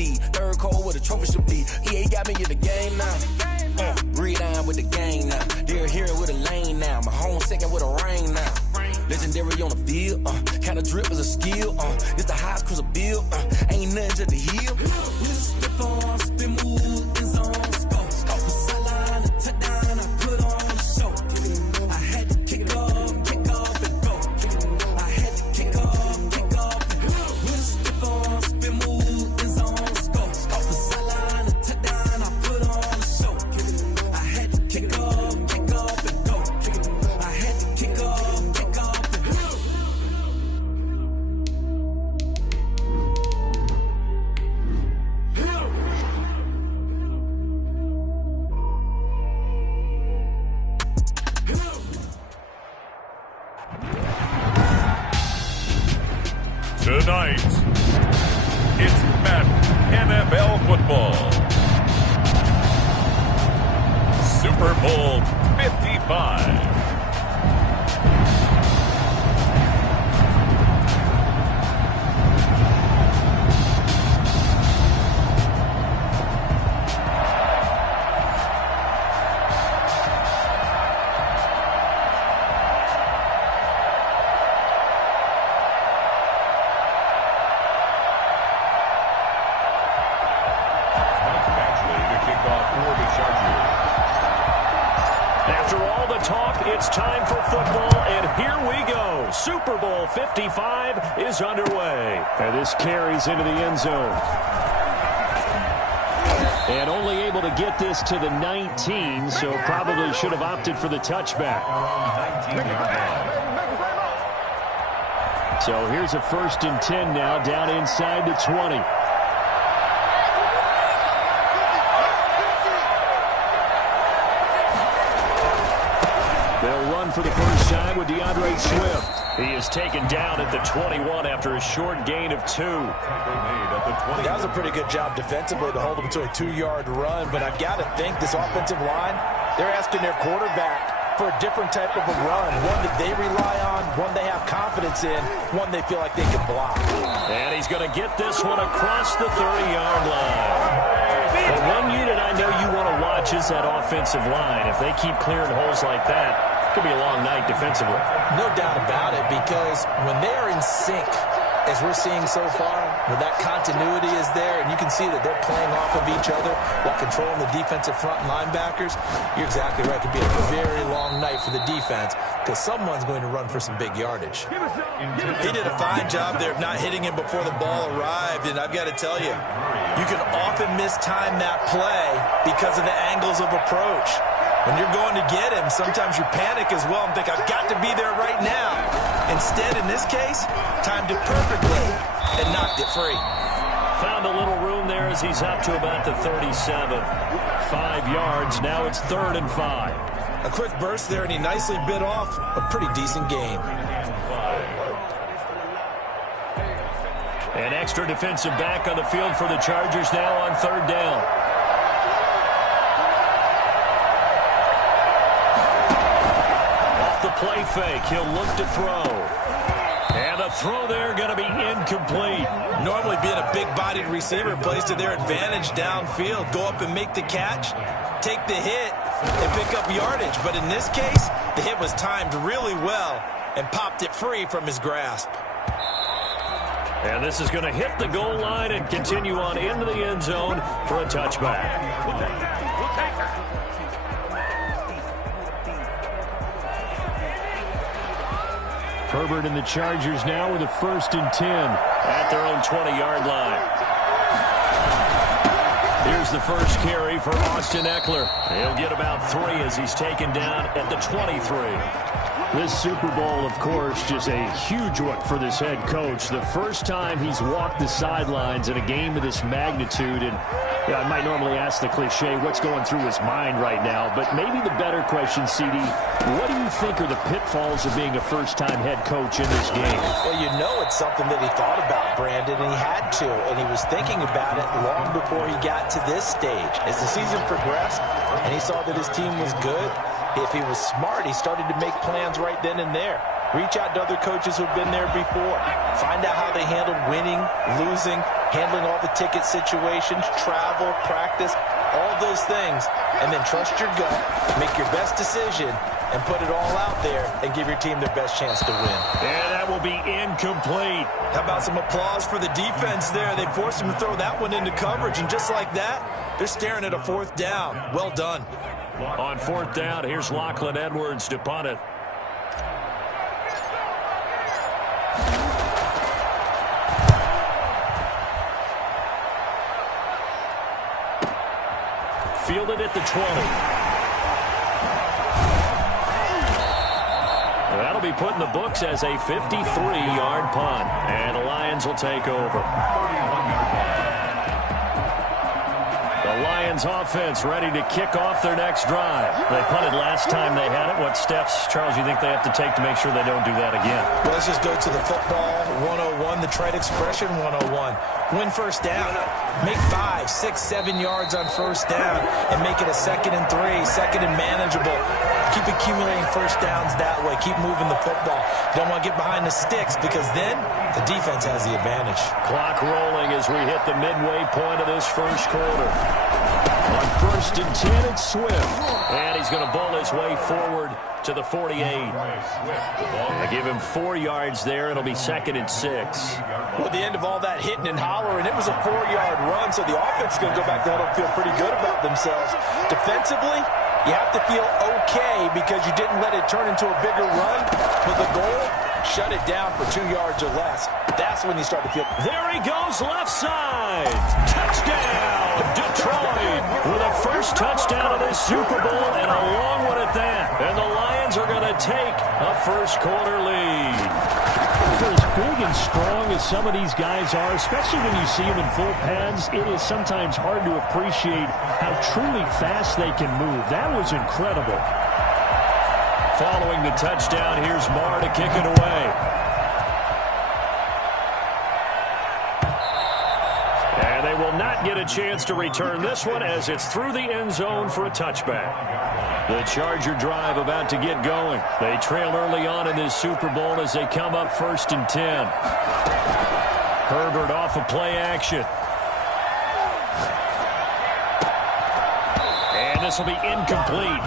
feed. Third cold where the trophy should be. EA got me in the game now. Read on with the gang now. They're here with a lane now. My home second with a rain now. Legendary on the field. Kinda drip is a skill. It's the highest cruiser bill. Ain't nothing to the heel. Step on, spin move, in zone, score. Score for sideline, a touchdown. I put on the show. I had to kick off and go. I had to kick off and go. Step on, spin move, in zone, score. Score for sideline, a touchdown. I put on the show. I had to kick off and go. I had to kick off. Tonight, it's Madden NFL football. Super Bowl 55. It's time for football, and here we go. Super Bowl 55 is underway. And this carries into the end zone. And only able to get this to the 19, so probably should have opted for the touchback. So here's a 1st and 10 now, down inside the 20. They'll run for the first time with DeAndre Swift. He is taken down at the 21 after a short gain of 2. That was a pretty good job defensively to hold him to a 2-yard run, but I've got to think this offensive line, they're asking their quarterback for a different type of a run, one that they rely on, one they have confidence in, one they feel like they can block. And he's going to get this one across the 30-yard line. But one unit I know you want to watch is that offensive line. If they keep clearing holes like that, it could be a long night defensively. No doubt about it, because when they are in sync, as we're seeing so far, when that continuity is there, and you can see that they're playing off of each other while controlling the defensive front and linebackers, you're exactly right. It could be a very long night for the defense because someone's going to run for some big yardage. He did a fine job there of not hitting him before the ball arrived, and I've got to tell you, you can often mistime that play because of the angles of approach. When you're going to get him, sometimes you panic as well and think, I've got to be there right now. Instead, in this case, timed it perfectly and knocked it free. Found a little room there as he's up to about the 37. 5 yards. Now it's 3rd and 5. A quick burst there, and he nicely bit off a pretty decent gain. An extra defensive back on the field for the Chargers now on 3rd down. Off the play fake, he'll look to throw. And the throw there going to be incomplete. Normally being a big-bodied receiver plays to their advantage downfield. Go up and make the catch, take the hit, and pick up yardage. But in this case, the hit was timed really well and popped it free from his grasp. And this is going to hit the goal line and continue on into the end zone for a touchback. Herbert and the Chargers now with a 1st and 10 at their own 20-yard line. Here's the first carry for Austin Eckler. He'll get about 3 as he's taken down at the 23. This Super Bowl, of course, just a huge one for this head coach. The first time he's walked the sidelines in a game of this magnitude. And I might normally ask the cliche, what's going through his mind right now? But maybe the better question, CD, what do you think are the pitfalls of being a first-time head coach in this game? Well, you know it's something that he thought about, Brandon, and he had to. And he was thinking about it long before he got to this stage. As the season progressed and he saw that his team was good, if he was smart, he started to make plans right then and there. Reach out to other coaches who've been there before. Find out how they handled winning, losing, handling all the ticket situations, travel, practice, all those things, and then trust your gut, make your best decision, and put it all out there and give your team their best chance to win. And that will be incomplete. How about some applause for the defense there? They forced him to throw that one into coverage, and just like that, they're staring at a 4th down. Well done. On 4th down, here's Lachlan Edwards to punt it. Fielded at the 20. That'll be put in the books as a 53-yard punt. And the Lions will take over. The Lions offense ready to kick off their next drive. They punted last time they had it. What steps, Charles, you think they have to take to make sure they don't do that again? Well, let's just go to the football 101, the trade expression 101. Win first down. Make 5, 6, 7 yards on first down and make it a 2nd and 3, 2nd and manageable. Keep accumulating first downs that way. Keep moving the football. Don't want to get behind the sticks because then the defense has the advantage. Clock rolling as we hit the midway point of this first quarter. On 1st and 10, it's Swift. And he's going to bowl his way forward to the 48. I give him 4 yards there. It'll be 2nd and 6. Well, at the end of all that hitting and hollering, it was a 4-yard run, so the offense is going to go back to huddle and feel pretty good about themselves. Defensively, you have to feel okay because you didn't let it turn into a bigger run. But the goal, shut it down for 2 yards or less. That's when you start to feel. There he goes, left side. Touchdown, Detroit. With a first touchdown of this Super Bowl and a long one at that. And the Lions are going to take a first quarter lead. For as big and strong as some of these guys are, especially when you see them in full pads, it is sometimes hard to appreciate how truly fast they can move. That was incredible. Following the touchdown, here's Marr to kick it away. And they will not get a chance to return this one as it's through the end zone for a touchback. The Charger drive about to get going. They trail early on in this Super Bowl as they come up 1st and 10. Herbert off of play action. And this will be incomplete.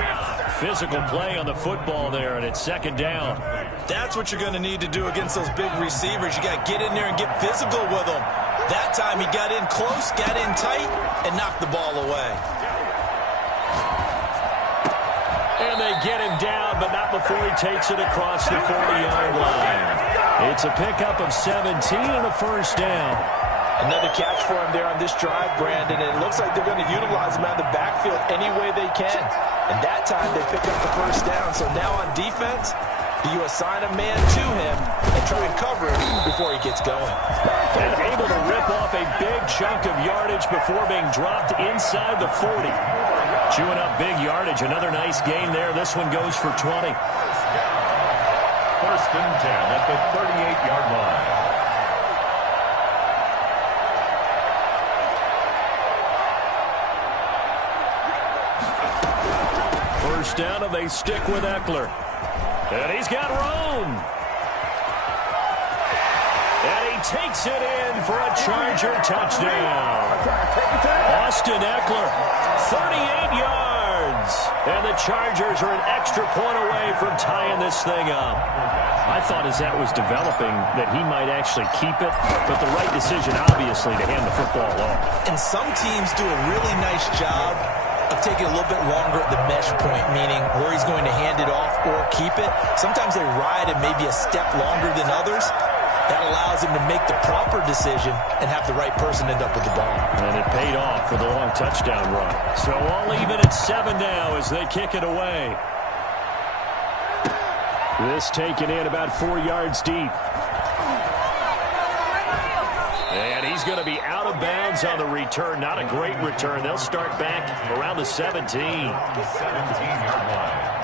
Physical play on the football there, and it's 2nd down. That's what you're going to need to do against those big receivers. You got to get in there and get physical with them. That time he got in close, got in tight, and knocked the ball away. And they get him down, but not before he takes it across the 40-yard line. It's a pickup of 17 and a first down. Another catch for him there on this drive, Brandon, and it looks like they're going to utilize him out of the backfield any way they can. And that time they pick up the first down. So now on defense, you assign a man to him and try and cover him before he gets going. And able to rip off a big chunk of yardage before being dropped inside the 40. Chewing up big yardage. Another nice gain there. This one goes for 20. 1st and 10 at the 38-yard line. First down, and they stick with Eckler. And he's got room. And he takes it in for a Charger touchdown. Austin Eckler, 38 yards. And the Chargers are an extra point away from tying this thing up. I thought as that was developing that he might actually keep it, but the right decision, obviously, to hand the football off. And some teams do a really nice job of taking a little bit longer at the mesh point, meaning where he's going to hand it off or keep it. Sometimes they ride it maybe a step longer than others. That allows him to make the proper decision and have the right person end up with the ball. And it paid off for the long touchdown run. So all even at 7 now as they kick it away. This taken in about 4 yards deep. And he's going to be out of bounds on the return. Not a great return. They'll start back around the 17. The 17-yard line.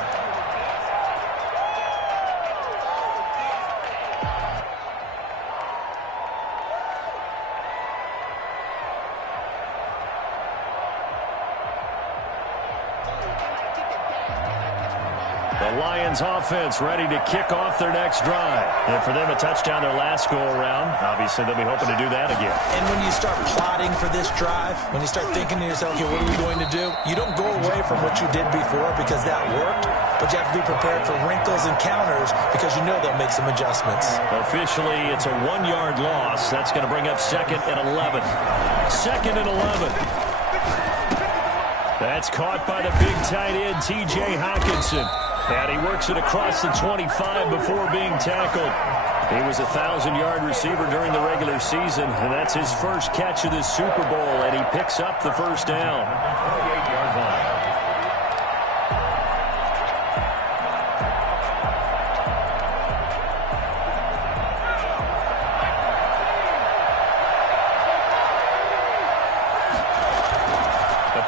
The The Lions offense ready to kick off their next drive. And for them, a touchdown their last go-around. Obviously, they'll be hoping to do that again. And when you start plotting for this drive, when you start thinking to yourself, okay, what are we going to do? You don't go away from what you did before because that worked, but you have to be prepared for wrinkles and counters because you know they'll make some adjustments. Officially, it's a 1-yard loss. That's going to bring up 2nd and 11. 2nd and 11. That's caught by the big tight end, T.J. Hockenson. And he works it across the 25 before being tackled. He was a 1,000-yard receiver during the regular season, and that's his first catch of this Super Bowl, and he picks up the first down. 28-yard line.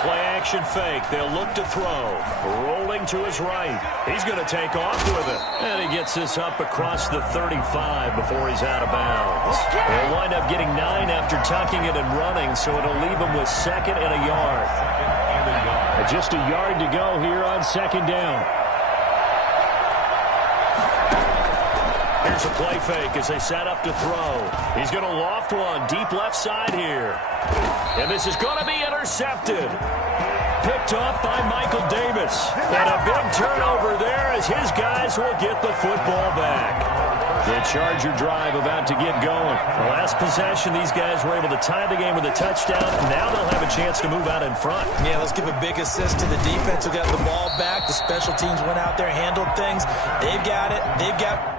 Play-action fake. They'll look to throw. Rolling to his right. He's going to take off with it. And he gets this up across the 35 before he's out of bounds. He'll wind up getting 9 after tucking it and running, so it'll leave him with 2nd and a yard. And just a yard to go here on 2nd down. Here's a play fake as they set up to throw. He's going to loft one deep left side here. And this is going to be intercepted. Picked off by Michael Davis. And a big turnover there as his guys will get the football back. The Charger drive about to get going. The last possession, these guys were able to tie the game with a touchdown. Now they'll have a chance to move out in front. Yeah, let's give a big assist to the defense who got the ball back. The special teams went out there, handled things. They've got it. They've got...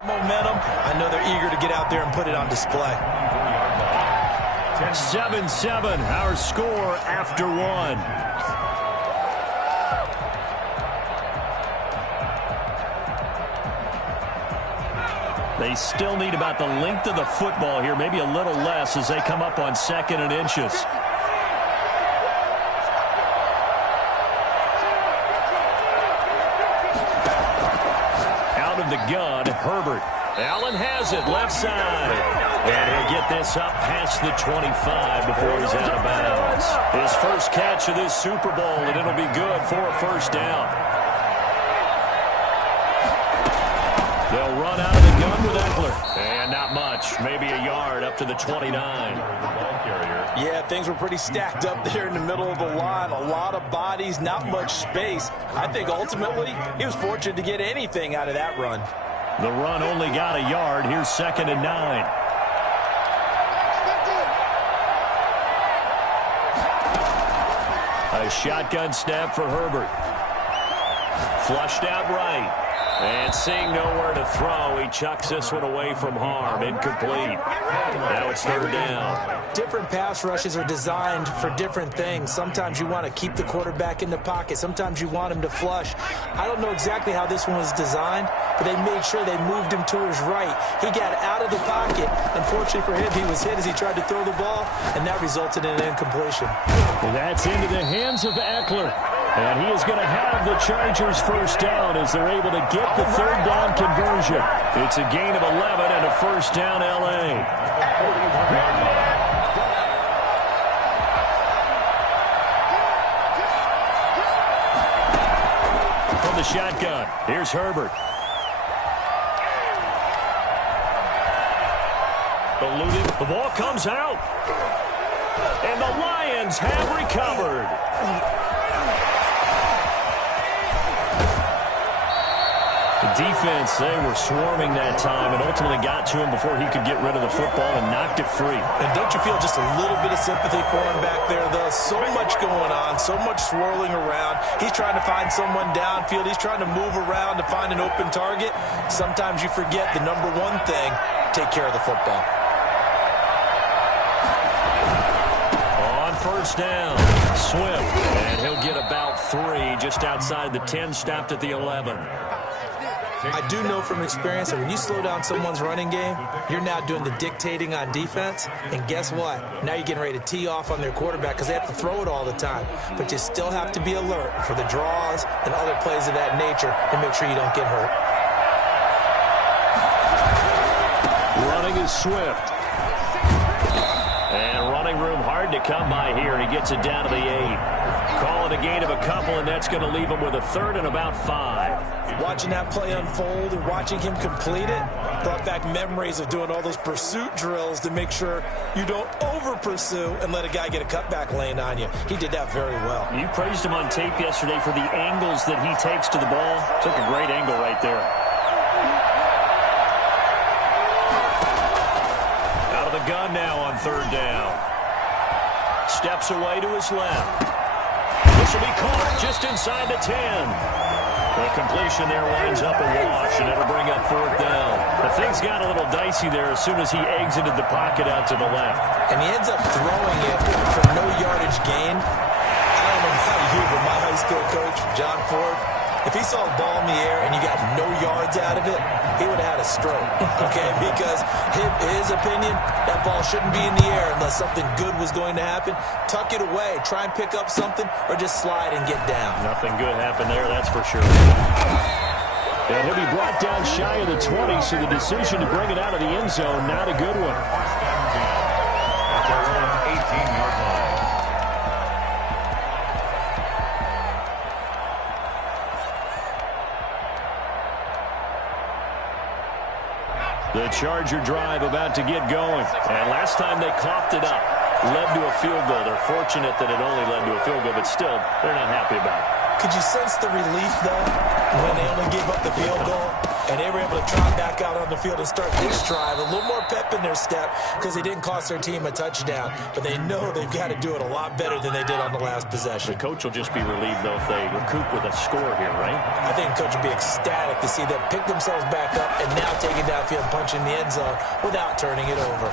momentum. I know they're eager to get out there and put it on display. 7-7, our score after 1. They still need about the length of the football here, maybe a little less as they come up on 2nd and inches. Out of the gun, Herbert. Allen has it, left side. And he'll get this up past the 25 before he's out of bounds. His first catch of this Super Bowl, and it'll be good for a first down. They'll run out of the gun with Eckler. And not much, maybe a yard up to the 29. Yeah, things were pretty stacked up there in the middle of the line. A lot of bodies, not much space. I think ultimately he was fortunate to get anything out of that run. The run only got a yard. Here's 2nd and 9. A shotgun snap for Herbert. Flushed out right. And seeing nowhere to throw, he chucks this one away from harm. Incomplete. Now it's 3rd down. Different pass rushes are designed for different things. Sometimes you want to keep the quarterback in the pocket. Sometimes you want him to flush. I don't know exactly how this one was designed, but they made sure they moved him to his right. He got out of the pocket. Unfortunately for him, he was hit as he tried to throw the ball, and that resulted in an incompletion. And that's into the hands of Eckler. And he is going to have the Chargers first down as they're able to get the 3rd down conversion. It's a gain of 11 and a first down L.A. From the shotgun, here's Herbert. Eluded. The ball comes out. And the Lions have recovered. The defense, they were swarming that time and ultimately got to him before he could get rid of the football and knocked it free. And don't you feel just a little bit of sympathy for him back there, though? So much going on, so much swirling around. He's trying to find someone downfield. He's trying to move around to find an open target. Sometimes you forget the number one thing, take care of the football. On first down, Swift, and he'll get about 3 just outside the 10, stopped at the 11. I do know from experience that when you slow down someone's running game, you're now doing the dictating on defense. And guess what? Now you're getting ready to tee off on their quarterback because they have to throw it all the time. But you still have to be alert for the draws and other plays of that nature to make sure you don't get hurt. Running is Swift. And running room hard to come by here. He gets it down to the 8. Call it a gain of a couple, and that's going to leave him with a third and about 5. Watching that play unfold and watching him complete it brought back memories of doing all those pursuit drills to make sure you don't over-pursue and let a guy get a cutback lane on you. He did that very well. You praised him on tape yesterday for the angles that he takes to the ball. Took a great angle right there. Out of the gun now on third down. Steps away to his left. This will be caught just inside the 10. The completion there winds up a wash, and it'll bring up fourth down. The things got a little dicey there as soon as he exited the pocket out to the left. And he ends up throwing it for no yardage gain. I don't know how you, but my high school coach, John Ford, if he saw a ball in the air and you got no yards out of it, he would have had a stroke, okay? Because his opinion, that ball shouldn't be in the air unless something good was going to happen. Tuck it away, try and pick up something, or just slide and get down. Nothing good happened there, that's for sure. And he'll be brought down shy of the 20, so the decision to bring it out of the end zone, not a good one. At their own 18-yard line. The Charger drive about to get going. And last time they coughed it up, led to a field goal. They're fortunate that it only led to a field goal, but still, they're not happy about it. Could you sense the relief, though, when they only gave up the field goal and they were able to trot back out on the field and start this drive? A little more pep in their step because they didn't cost their team a touchdown, but they know they've got to do it a lot better than they did on the last possession. The coach will just be relieved, though, if they recoup with a score here, right? I think the coach will be ecstatic to see them pick themselves back up and now take it downfield and punch in the end zone without turning it over.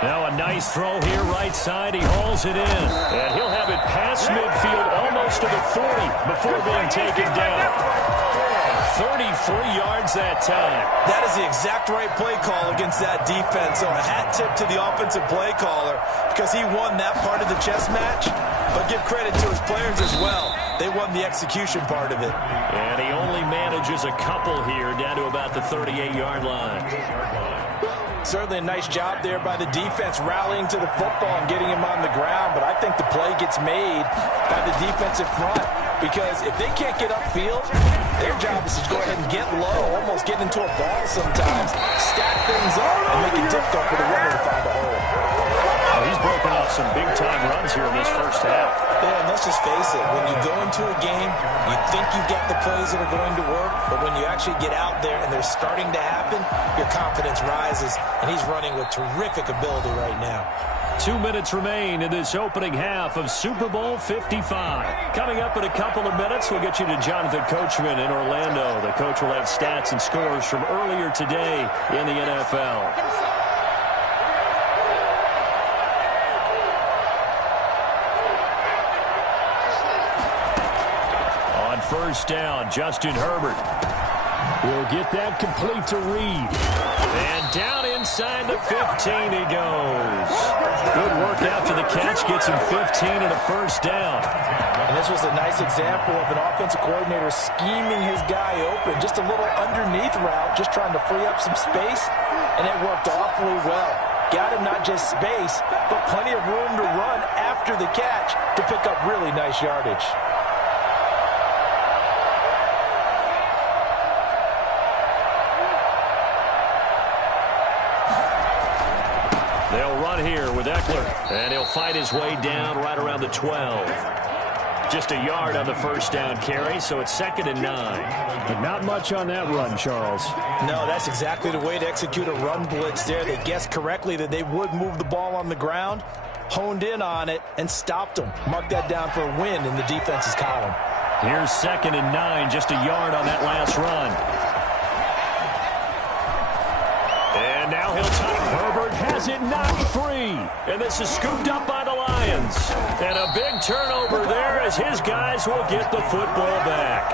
Now a nice throw here, right side. He hauls it in. And he'll have it past midfield, almost to the 40 before being taken down. 33 yards that time. That is the exact right play call against that defense. So a hat tip to the offensive play caller because he won that part of the chess match. But give credit to his players as well. They won the execution part of it. And he only manages a couple here down to about the 38-yard line. Certainly a nice job there by the defense rallying to the football and getting him on the ground, but I think the play gets made by the defensive front because if they can't get upfield, their job is to go ahead and get low, almost get into a ball sometimes, stack things up, and make it difficult for the runner to find a hole. Well, he's broken off some big-time runs here in this first half. Yeah, and let's just face it, when you go into a game, you think you've got the plays that are going to work, but when you actually get out there and they're starting to happen, your confidence rises, and he's running with terrific ability right now. 2 minutes remain in this opening half of Super Bowl 55. Coming up in a couple of minutes, we'll get you to Jonathan Coachman in Orlando. The coach will have stats and scores from earlier today in the NFL. First down, Justin Herbert will get that complete to Reed. And down inside the 15 he goes. Good work after the catch, gets him 15 and a first down. And this was a nice example of an offensive coordinator scheming his guy open. Just a little underneath route, just trying to free up some space, and it worked awfully well. Got him not just space, but plenty of room to run after the catch to pick up really nice yardage. They'll run here with Eckler, and he'll fight his way down right around the 12. Just a yard on the first down carry, so it's 2nd and 9. But not much on that run, Charles. No, that's exactly the way to execute a run blitz there. They guessed correctly that they would move the ball on the ground, honed in on it, and stopped them. Mark that down for a win in the defense's column. Here's 2nd and 9, just a yard on that last run. And now he'll tuck. Herbert has it knocked free. And this is scooped up by the Lions. And a big turnover there as his guys will get the football back.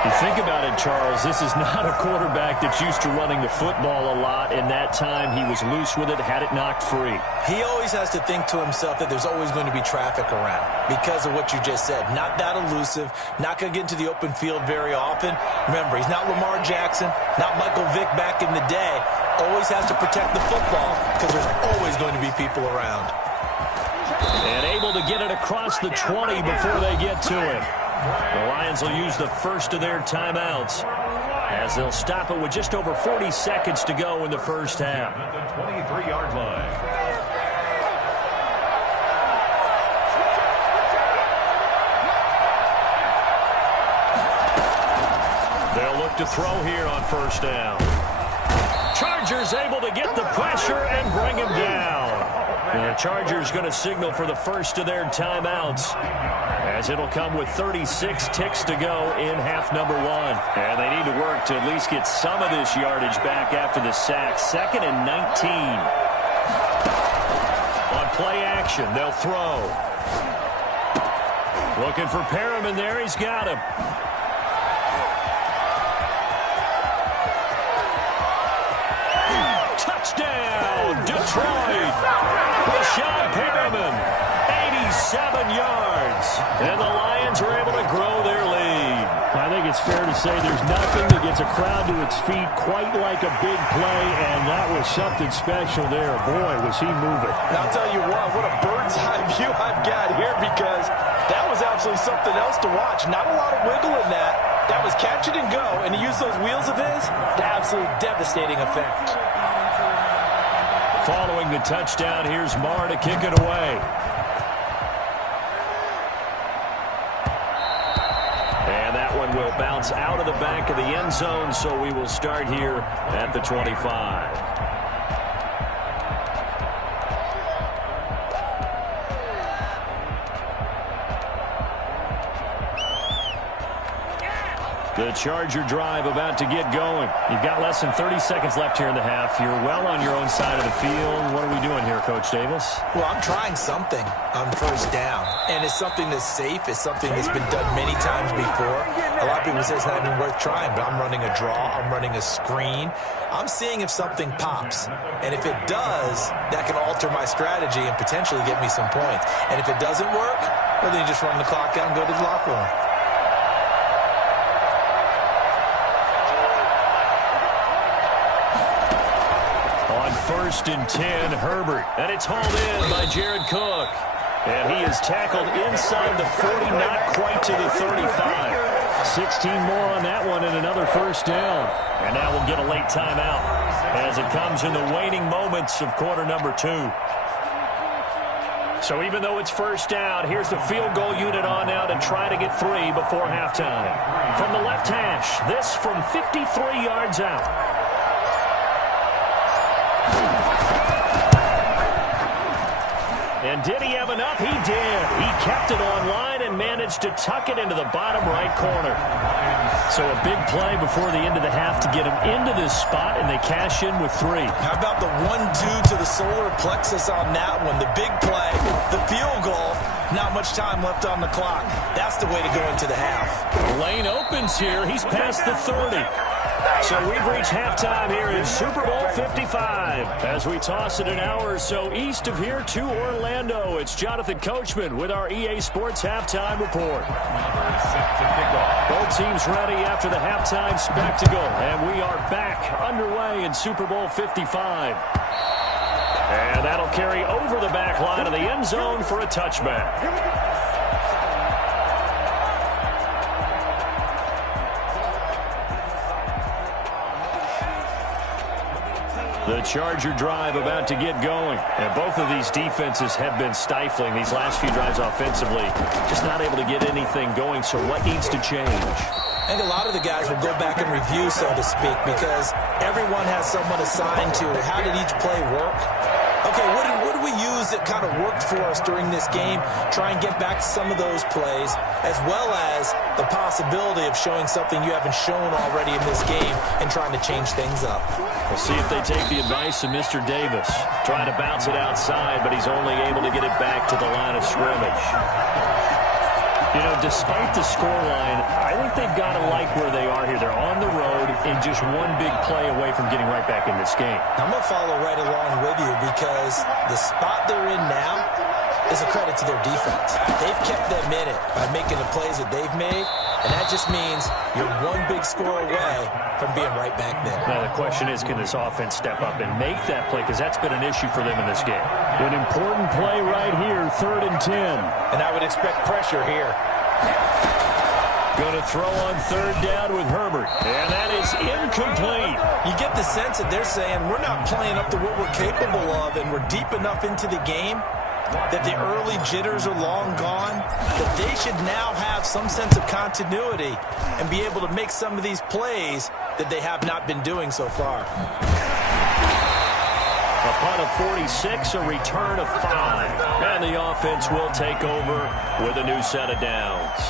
You think about it, Charles, this is not a quarterback that's used to running the football a lot. In that time, he was loose with it, had it knocked free. He always has to think to himself that there's always going to be traffic around because of what you just said. Not that elusive, not going to get into the open field very often. Remember, he's not Lamar Jackson, not Michael Vick back in the day, always has to protect the football because there's always going to be people around. And able to get it across the 20 before they get to it. The Lions will use the first of their timeouts as they'll stop it with just over 40 seconds to go in the first half. At the 23-yard line. They'll look to throw here on first down. Chargers able to get the pressure and bring him down. And the Chargers going to signal for the first of their timeouts, as it'll come with 36 ticks to go in half number one. And they need to work to at least get some of this yardage back after the sack. 2nd and 19. On play action, they'll throw. Looking for Perriman there. He's got him. Touchdown, Detroit. Sean Perriman, 87 yards. And the Lions are able to grow their lead. I think it's fair to say there's nothing that gets a crowd to its feet quite like a big play, and that was something special there. Boy, was he moving. Now, I'll tell you what a bird's eye view I've got here, because that was absolutely something else to watch. Not a lot of wiggle in that. That was catch it and go, and he used those wheels of his to absolutely devastating effect. Following the touchdown, here's Marr to kick it away. And that one will bounce out of the back of the end zone, so we will start here at the 25. The Charger drive about to get going. You've got less than 30 seconds left here in the half. You're well on your own side of the field. What are we doing here, Coach Davis? Well, I'm trying something on first down, and it's something that's safe. It's something that's been done many times before. A lot of people say it's not even worth trying, but I'm running a draw. I'm running a screen. I'm seeing if something pops, and if it does, that can alter my strategy and potentially get me some points. And if it doesn't work, well, then you just run the clock out and go to the locker room. First and 10, Herbert. And it's hauled in by Jared Cook. And he is tackled inside the 40, not quite to the 35. 16 more on that one and another first down. And now we'll get a late timeout as it comes in the waning moments of quarter number 2. So even though it's first down, here's the field goal unit on now to try to get 3 before halftime. From the left hash, this from 53 yards out. And did he have enough? He did. He kept it online and managed to tuck it into the bottom right corner. So a big play before the end of the half to get him into this spot, and they cash in with 3. How about the 1-2 to the solar plexus on that one? The big play, the field goal, not much time left on the clock. That's the way to go into the half. Lane opens here. He's past the 30. So we've reached halftime here in Super Bowl 55. As we toss it an hour or so east of here to Orlando, it's Jonathan Coachman with our EA Sports Halftime Report. Both teams ready after the halftime spectacle, and we are back underway in Super Bowl 55. And that'll carry over the back line of the end zone for a touchback. The Charger drive about to get going. And both of these defenses have been stifling these last few drives offensively. Just not able to get anything going, so what needs to change? I think a lot of the guys will go back and review, so to speak, because everyone has someone assigned to how did each play work. Okay, what did we use that kind of worked for us during this game? Try and get back to some of those plays, as well as the possibility of showing something you haven't shown already in this game and trying to change things up. We'll see if they take the advice of Mr. Davis. Trying to bounce it outside, but he's only able to get it back to the line of scrimmage. You know, despite the scoreline, I think they've got to like where they are here. They're on the road and just one big play away from getting right back in this game. I'm going to follow right along with you because the spot they're in now is a credit to their defense. They've kept them in it by making the plays that they've made, And that just means you're one big score away from being right back there. Now, the question is, can this offense step up and make that play? Because that's been an issue for them in this game. An important play right here, 3rd and 10. And I would expect pressure here. Going to throw on 3rd down with Herbert. And that is incomplete. You get the sense that they're saying we're not playing up to what we're capable of, and we're deep enough into the game that the early jitters are long gone, that they should now have some sense of continuity and be able to make some of these plays that they have not been doing so far. A punt of 46, a return of 5. And the offense will take over with a new set of downs.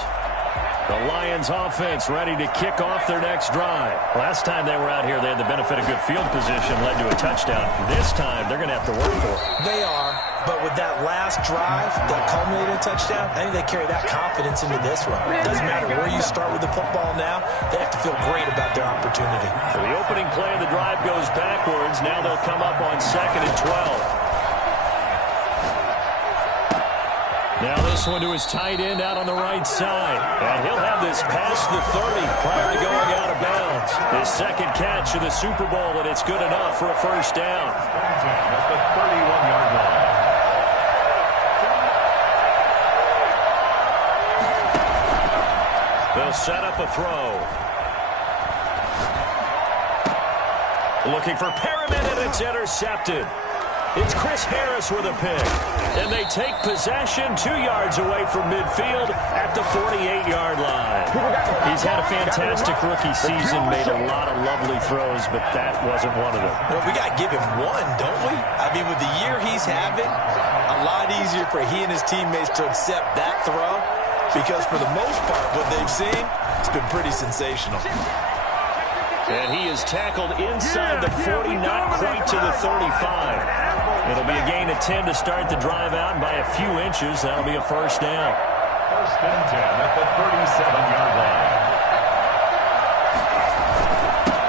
The Lions offense ready to kick off their next drive. Last time they were out here, they had the benefit of good field position, led to a touchdown. This time, they're going to have to work for it. They are, but with that last drive that culminated in a touchdown, I think they carry that confidence into this one. It doesn't matter where you start with the football now. They have to feel great about their opportunity. So the opening play of the drive goes backwards. Now they'll come up on 2nd and 12. Now this one to his tight end out on the right side. And he'll have this past the 30 prior to going out of bounds. His second catch of the Super Bowl, and it's good enough for a first down. At the 31-yard line. They'll set up a throw. Looking for Perriman, and it's intercepted. It's Chris Harris with a pick. And they take possession 2 yards away from midfield at the 48-yard line. He's had a fantastic rookie season, made a lot of lovely throws, but that wasn't one of them. Well, we got to give him one, don't we? I mean, with the year he's having, a lot easier for he and his teammates to accept that throw, because for the most part, what they've seen, it's been pretty sensational. And he is tackled inside the 40, not quite to the 35. It'll be a gain of 10 to start the drive out, and by a few inches, that'll be a first down. 1st and 10 at the 37-yard line.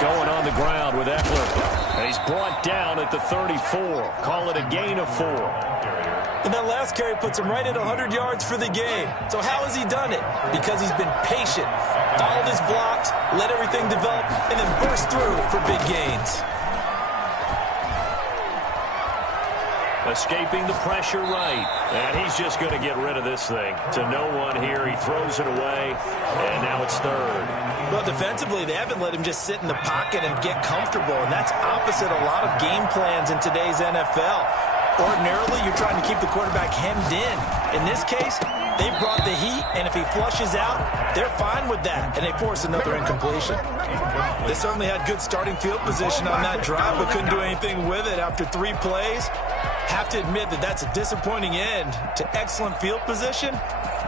Going on the ground with Eckler. And he's brought down at the 34. Call it a gain of 4. And that last carry puts him right at 100 yards for the game. So how has he done it? Because he's been patient, followed his blocks, let everything develop, and then burst through for big gains. Escaping the pressure right. And he's just going to get rid of this thing. To no one here. He throws it away. And now it's 3rd. Well, defensively, they haven't let him just sit in the pocket and get comfortable. And that's opposite a lot of game plans in today's NFL. Ordinarily, you're trying to keep the quarterback hemmed in. In this case, they brought the heat, and if he flushes out, they're fine with that, and they force another incompletion. They certainly had good starting field position on that drive, but couldn't do anything with it after 3 plays. Have to admit that that's a disappointing end to excellent field position.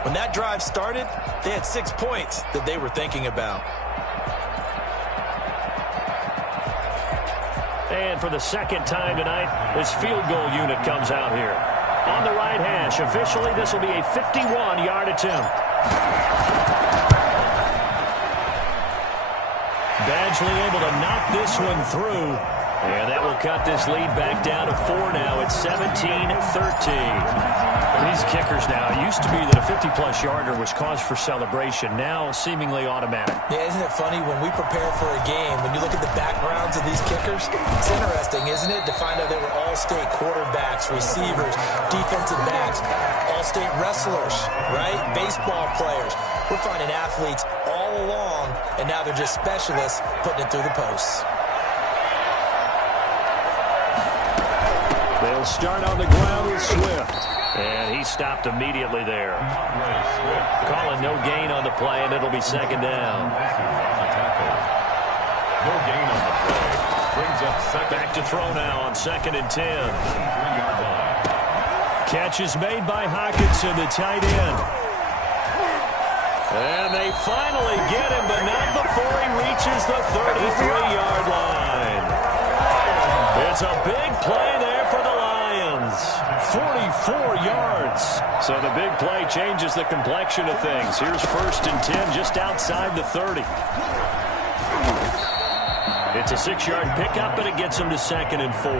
When that drive started, they had 6 points that they were thinking about. And for the second time tonight, this field goal unit comes out here. On the right hash, officially, this will be a 51-yard attempt. Badgley able to knock this one through. And that will cut this lead back down to 4 now. It's 17-13. These kickers now, it used to be that a 50-plus yarder was cause for celebration. Now seemingly automatic. Yeah, isn't it funny when we prepare for a game, when you look at the backgrounds of these kickers, it's interesting, isn't it, to find out they were all-state quarterbacks, receivers, defensive backs, all-state wrestlers, right? Baseball players. We're finding athletes all along, and now they're just specialists putting it through the posts. They'll start on the ground with Swift. And he stopped immediately there. Calling no gain on the play, and it'll be 2nd down. No gain on the play. Brings up 2nd. Back to throw now on 2nd and 10. Catch is made by Hockenson, the tight end. And they finally get him, but not before he reaches the 33-yard line. It's a big play there for the Lions. 44 yards. So the big play changes the complexion of things. Here's 1st and 10 just outside the 30. It's a 6-yard pickup, and it gets him to 2nd and 4.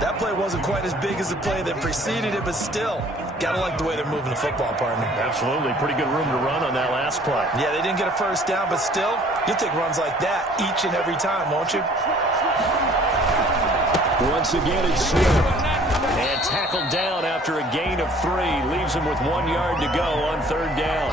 That play wasn't quite as big as the play that preceded it, but still, Gotta like the way they're moving the football, partner. Absolutely. Pretty good room to run on that last play. Yeah, they didn't get a first down, but still, you'll take runs like that each and every time, won't you? Once again, it's Swift. And tackled down after a gain of 3. Leaves him with 1 yard to go on 3rd down.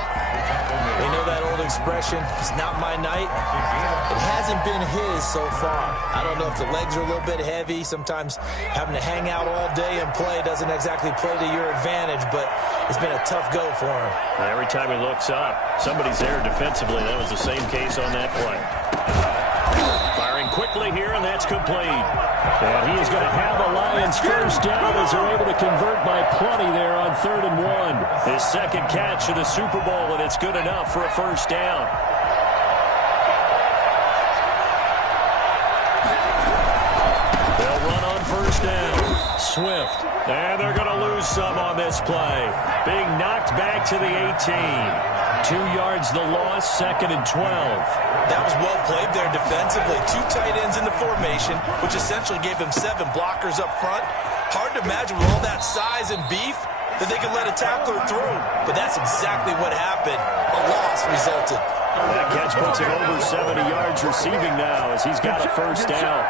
You know that old expression, it's not my night? It hasn't been his so far. I don't know if the legs are a little bit heavy. Sometimes having to hang out all day and play doesn't exactly play to your advantage, but it's been a tough go for him. Every time he looks up, somebody's there defensively. That was the same case on that play. Firing quickly here, and that's complete. And he is going to have the Lions first down as they're able to convert by plenty there on 3rd and 1. His second catch of the Super Bowl, and it's good enough for a first down. They'll run on first down. Swift. And they're going to lose some on this play. Being knocked back to the 18. 2 yards the loss, 2nd and 12. That was well played there defensively. 2 tight ends in the formation, which essentially gave them 7 blockers up front. Hard to imagine with all that size and beef that they could let a tackler through. But that's exactly what happened. A loss resulted. That catch puts him over 70 yards receiving now as he's got a first down.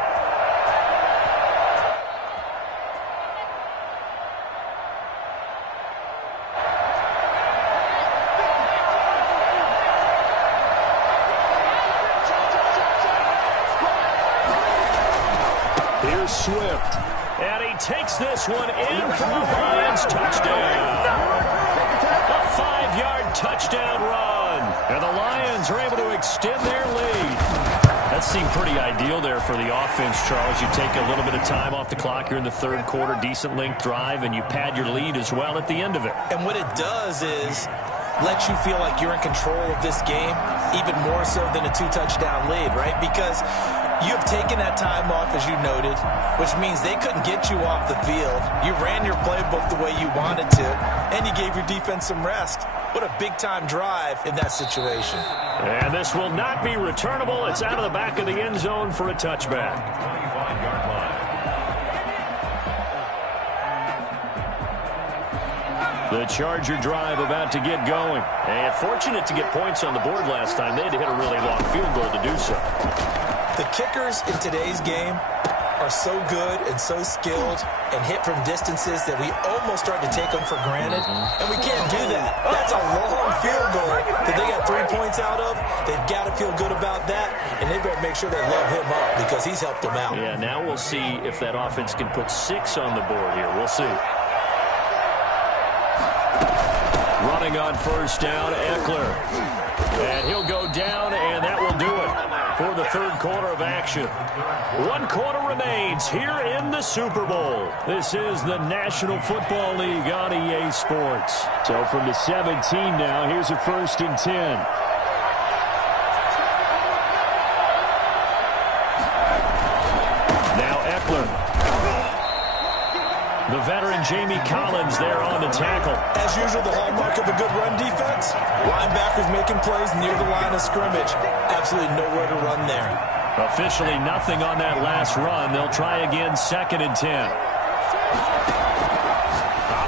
Swift. And he takes this one in for a Lions touchdown. A 5-yard touchdown run. And the Lions are able to extend their lead. That seemed pretty ideal there for the offense, Charles. You take a little bit of time off the clock here in the 3rd quarter, decent length drive, and you pad your lead as well at the end of it. And what it does is let you feel like you're in control of this game, even more so than a 2-touchdown lead, right? Because you have taken that time off, as you noted, which means they couldn't get you off the field. You ran your playbook the way you wanted to, and you gave your defense some rest. What a big-time drive in that situation. And this will not be returnable. It's out of the back of the end zone for a touchback. 25-yard line. The Charger drive about to get going. And fortunate to get points on the board last time. They had to hit a really long field goal to do so. The kickers in today's game are so good and so skilled and hit from distances that we almost start to take them for granted. And we can't do that. That's a long field goal that they got 3 points out of. They've got to feel good about that, and they better make sure they love him up because he's helped them out. Yeah, now we'll see if that offense can put 6 on the board here. We'll see. Running on first down, Eckler. And he'll go down, and that will do it for the 3rd quarter of action. 1 quarter remains here in the Super Bowl. This is the National Football League on EA Sports. So from the 17 now, here's a 1st and 10. Now Eckler. The veteran Jamie Collins there on the tackle. As usual, the hallmark of a good run defense. Linebackers making plays near the line of scrimmage. Absolutely nowhere to run there. Officially nothing on that last run. They'll try again, 2nd and 10.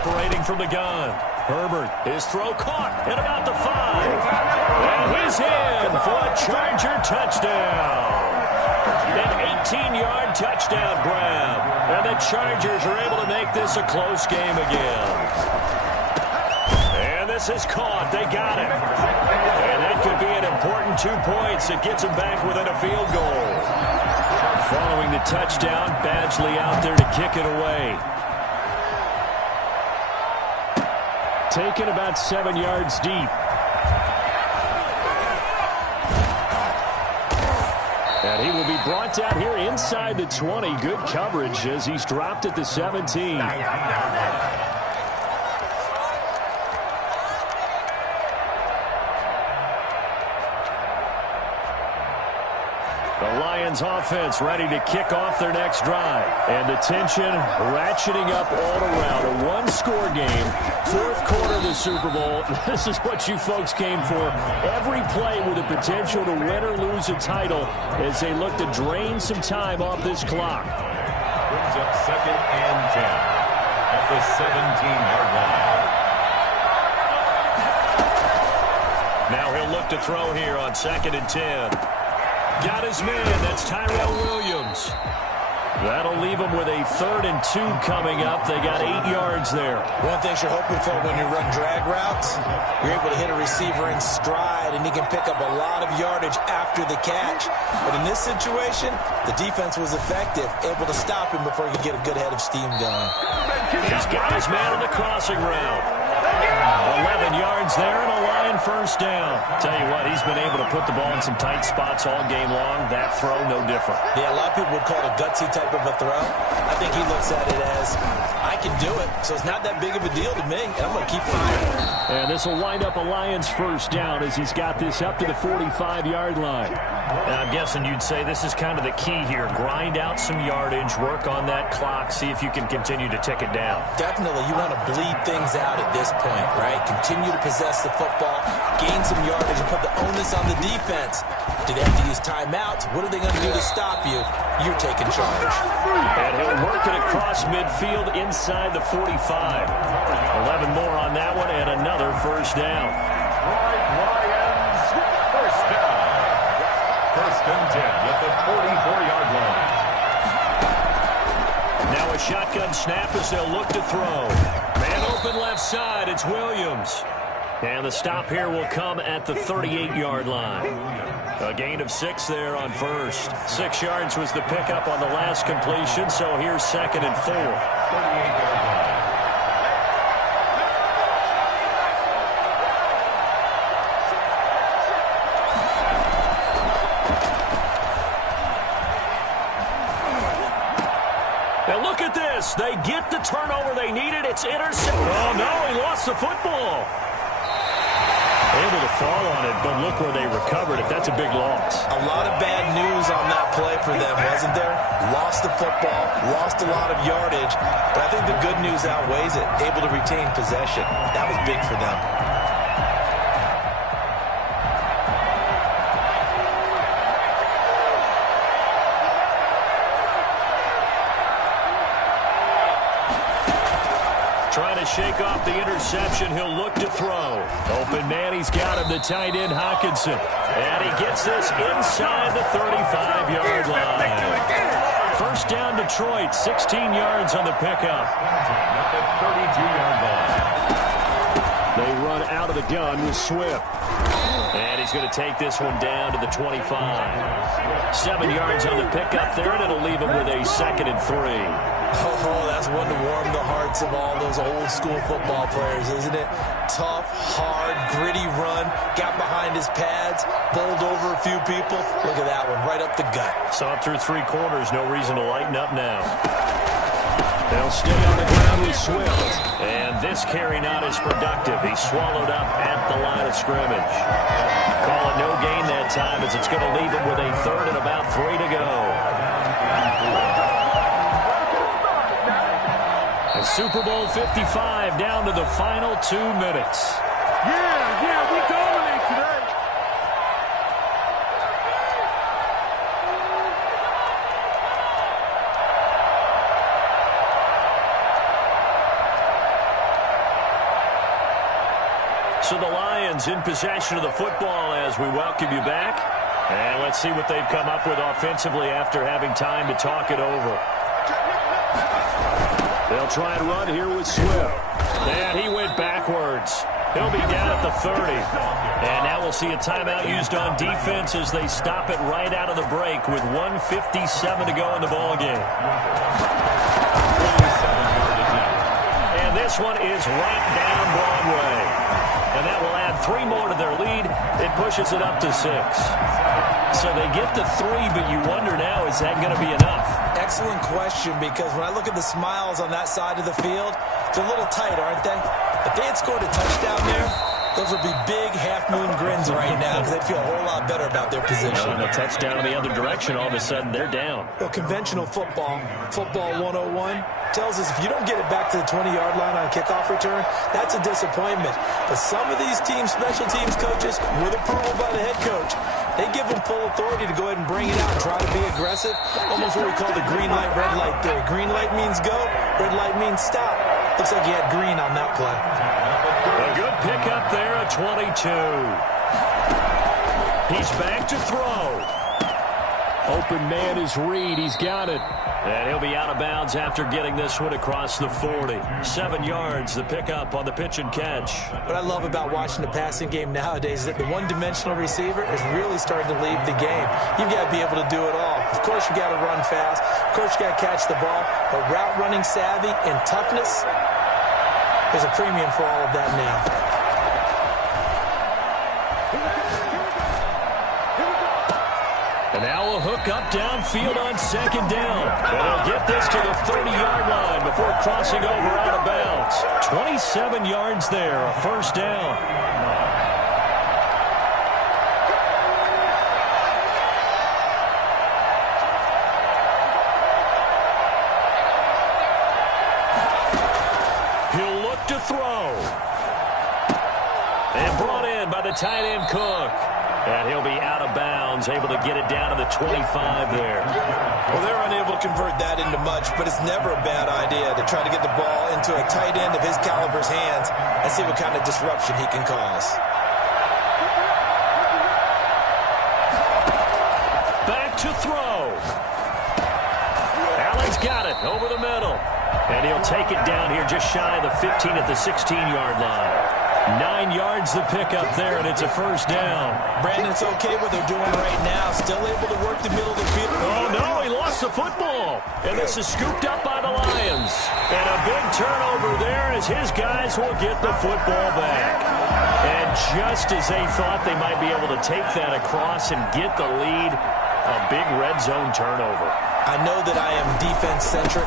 Operating from the gun. Herbert, his throw caught at about the 5. And he's in for a Charger touchdown. An 18-yard touchdown grab. And the Chargers are able to make this a close game again. And this is caught. They got it. And that could be an important 2 points. It gets them back within a field goal. Following the touchdown, Badgley out there to kick it away. Taken about 7 yards deep. And he will be brought down here inside the 20. Good coverage as he's dropped at the 17. The Lions offense ready to kick off their next drive. And the tension ratcheting up all around. A one-score game. 4th quarter of the Super Bowl. This is what you folks came for. Every play with the potential to win or lose a title as they look to drain some time off this clock. Brings up 2nd and 10 at the 17-yard line. Now he'll look to throw here on 2nd and 10. Got his man. That's Tyrell Williams. That'll leave him with a 3rd and 2 coming up. They got 8 yards there. One thing you're hoping for when you run drag routes, you're able to hit a receiver in stride, and he can pick up a lot of yardage after the catch. But in this situation, the defense was effective, able to stop him before he could get a good head of steam going. He's got his man on the crossing route. 11 yards there and a Lion first down. Tell you what, he's been able to put the ball in some tight spots all game long. That throw, no different. Yeah, a lot of people would call it a gutsy type of a throw. I think he looks at it as, I can do it, so it's not that big of a deal to me, and I'm going to keep firing. And this will wind up a Lions first down as he's got this up to the 45-yard line. And I'm guessing you'd say this is kind of the key here. Grind out some yardage, work on that clock, see if you can continue to tick it down. Definitely, you want to bleed things out at this point, right? Continue to possess the football, gain some yardage, and put the onus on the defense. Do they have to use timeouts? What are they going to do to stop you? You're taking charge. And he'll work it across midfield inside the 45. 11 more on that one and another first down. Lions, first down. 1st and 10 at the 44-yard line. Now a shotgun snap as they'll look to throw. Man open left side, it's Williams. And the stop here will come at the 38-yard line. A gain of 6 there on first. 6 yards was the pickup on the last completion, so here's 2nd and 4. 38-yard line. Now look at this. They get the turnover they needed. It's intercepted. Oh, no, he lost the football. Able to fall on it, but look where they recovered it. That's a big loss. A lot of bad news on that play for them, wasn't there? Lost the football, lost a lot of yardage, but I think the good news outweighs it. Able to retain possession. That was big for them. Trying to shake off the interception. He'll look to throw. Open man, he's got him, the tight end Hockenson. And he gets this inside the 35-yard line. First down Detroit, 16 yards on the pickup. At the 32-yard line. They run out of the gun with Swift. And he's going to take this one down to the 25. 7 yards on the pickup there, and it'll leave him with a 2nd and 3. Oh, that's one to warm the hearts of all those old-school football players, isn't it? Tough, hard, gritty run, got behind his pads, bowled over a few people. Look at that one, right up the gut. Saw it through 3 quarters, no reason to lighten up now. They'll stay on the ground with Swift. And this carry not as productive. He swallowed up at the line of scrimmage. Call it no gain that time as it's going to leave him with a 3rd and about 3 to go. And Super Bowl 55 down to the final 2 minutes. Yeah, we dominate today. So the Lions in possession of the football as we welcome you back. And let's see what they've come up with offensively after having time to talk it over. They'll try and run here with Swift. And he went backwards. He'll be down at the 30. And now we'll see a timeout used on defense as they stop it right out of the break with 1:57 to go in the ballgame. And this one is right down Broadway. And that will add 3 more to their lead. It pushes it up to 6. So they get to 3, but you wonder now, is that going to be enough? Excellent question, because when I look at the smiles on that side of the field, they're a little tight, aren't they? If they had scored a touchdown there, those would be big half-moon grins right now because they'd feel a whole lot better about their position. And a touchdown in the other direction, all of a sudden they're down. Well, conventional football 101, tells us if you don't get it back to the 20-yard line on a kickoff return, that's a disappointment. But some of these teams, special teams coaches, with approval by the head coach, they give them full authority to go ahead and bring it out and try to be aggressive, almost what we call the green light, red light theory. Green light means go, red light means stop. Looks like he had green on that play. A good pickup there at 22. He's back to throw. Open man is Reed. He's got it. And he'll be out of bounds after getting this one across the 40. 7 yards, the pickup on the pitch and catch. What I love about watching the passing game nowadays is that the one-dimensional receiver is really starting to lead the game. You've got to be able to do it all. Of course, you got to run fast. Of course, you got to catch the ball. But route running savvy and toughness, there's a premium for all of that now. And now a hook up downfield on second down. And he'll get this to the 30-yard line before crossing over out of bounds. 27 yards there, a first down. He'll look to throw. And brought in by the tight end Cook. And he'll be out of bounds, able to get it down to the 25 there. Well, they're unable to convert that into much, but it's never a bad idea to try to get the ball into a tight end of his caliber's hands and see what kind of disruption he can cause. Back to throw. Allen's got it over the middle. And he'll take it down here just shy of the 15 at the 16-yard line. 9 yards the pickup there, and it's a first down. Brandon, it's okay what they're doing right now. Still able to work the middle of the field. Oh, no, he lost the football. And this is scooped up by the Lions. And a big turnover there as his guys will get the football back. And just as they thought they might be able to take that across and get the lead, a big red zone turnover. I know that I am defense-centric,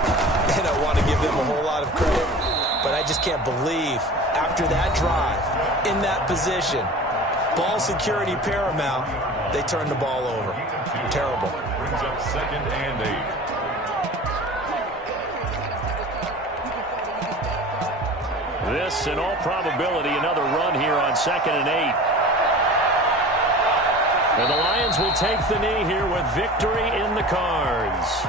and I want to give them a whole lot of credit, but I just can't believe after that drive, in that position, ball security paramount, they turn the ball over. Terrible. Brings up 2nd and 8. This, in all probability, another run here on 2nd and 8. And the Lions will take the knee here with victory in the cards.